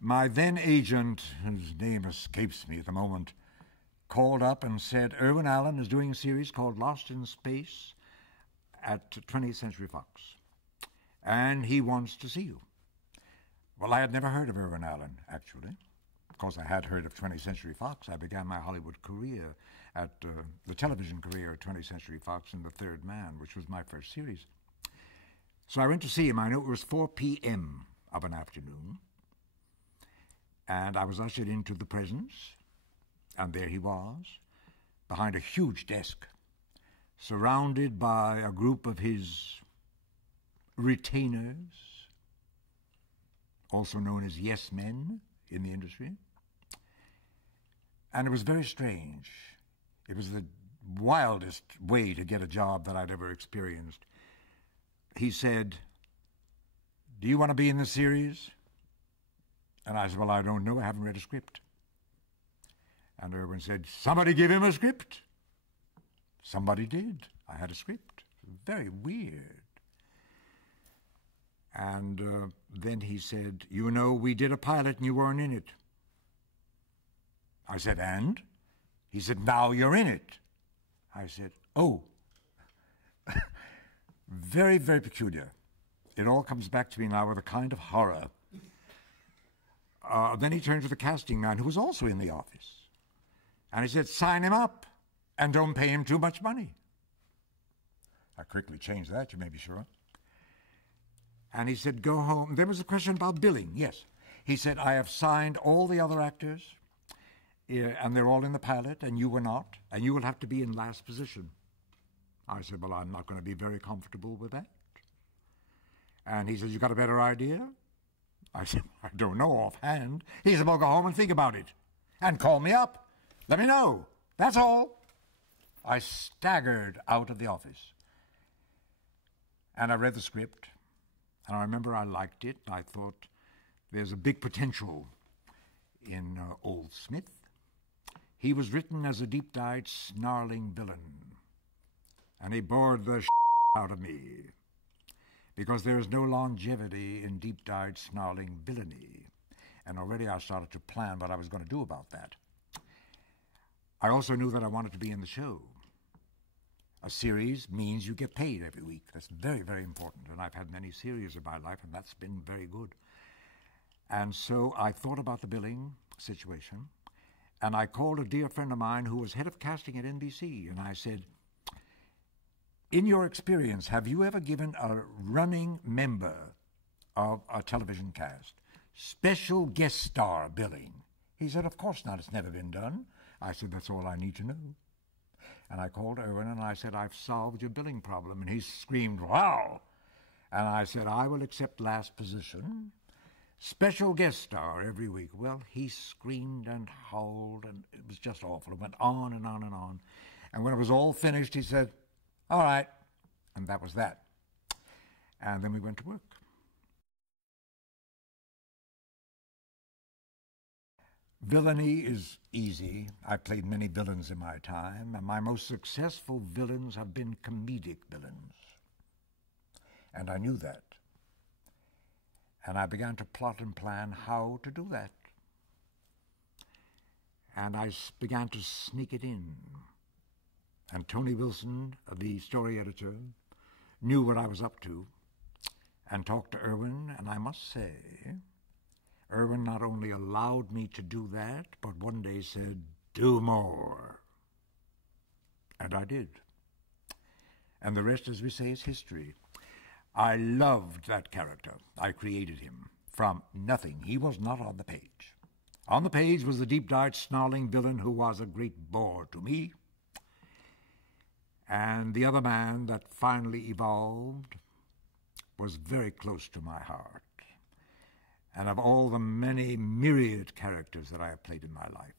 My then agent, whose name escapes me at the moment, called up and said, Irwin Allen is doing a series called Lost in Space at 20th Century Fox, and he wants to see you. Well, I had never heard of Irwin Allen, actually. Of course, I had heard of 20th Century Fox. I began my Hollywood career at the television career at 20th Century Fox in The Third Man, which was my first series. So I went to see him. I knew it was 4 p.m. of an afternoon, and I was ushered into the presence, and there he was, behind a huge desk, surrounded by a group of his retainers, also known as yes men in the industry. And it was very strange. It was the wildest way to get a job that I'd ever experienced. He said, "Do you want to be in the series?" And I said, "Well, I don't know. I haven't read a script." And Irwin said, "Somebody give him a script." Somebody did. I had a script. Very weird. And then he said, "You know, we did a pilot and you weren't in it." I said, "And?" He said, "Now you're in it." I said, "Oh." Very, very peculiar. It all comes back to me now with a kind of horror. Then he turned to the casting man, who was also in the office, and he said, "Sign him up and don't pay him too much money." I quickly changed that, you may be sure. And he said, "Go home." There was a question about billing, yes. He said, "I have signed all the other actors, and they're all in the pilot, and you were not, and you will have to be in last position." I said, "Well, I'm not going to be very comfortable with that." And he said, "You got a better idea?" I said, "I don't know offhand." He said, "Well, go home and think about it, and call me up. Let me know. That's all." I staggered out of the office, and I read the script, and I remember I liked it. I thought, there's a big potential in Old Smith. He was written as a deep-dyed, snarling villain, and he bored the out of me, because there is no longevity in deep-dyed, snarling villainy. And already I started to plan what I was going to do about that. I also knew that I wanted to be in the show. A series means you get paid every week. That's very, very important. And I've had many series in my life, and that's been very good. And so I thought about the billing situation, and I called a dear friend of mine who was head of casting at NBC, and I said, "In your experience, have you ever given a running member of a television cast special guest star billing?" He said, "Of course not. It's never been done." I said, "That's all I need to know." And I called Irwin and I said, "I've solved your billing problem." And he screamed, "Wow!" And I said, "I will accept last position. Special guest star every week." Well, he screamed and howled, and it was just awful. It went on and on and on. And when it was all finished, he said, "All right." And that was that. And then we went to work. Villainy is easy. I've played many villains in my time, and my most successful villains have been comedic villains. And I knew that. And I began to plot and plan how to do that. And I began to sneak it in. And Tony Wilson, the story editor, knew what I was up to and talked to Irwin, and I must say, Irwin not only allowed me to do that, but one day said, "Do more." And I did. And the rest, as we say, is history. I loved that character. I created him from nothing. He was not on the page. On the page was the deep-dyed, snarling villain who was a great bore to me. And the other man that finally evolved was very close to my heart. And of all the many myriad characters that I have played in my life,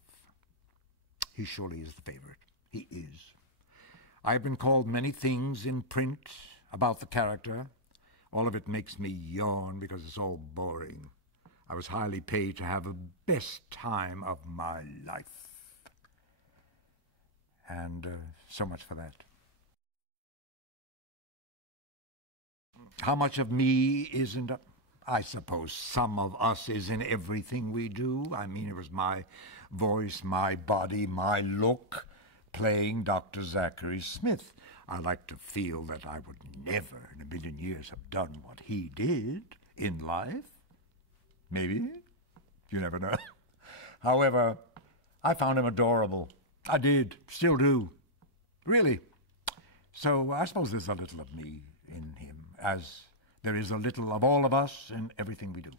he surely is the favorite. He is. I've been called many things in print about the character. All of it makes me yawn because it's all boring. I was highly paid to have the best time of my life. And so much for that. How much of me isn't... I suppose some of us is in everything we do. I mean, it was my voice, my body, my look, playing Dr. Zachary Smith. I like to feel that I would never in a million years have done what he did in life. Maybe. You never know. However, I found him adorable. I did. Still do. Really. So I suppose there's a little of me in him, as there is a little of all of us in everything we do.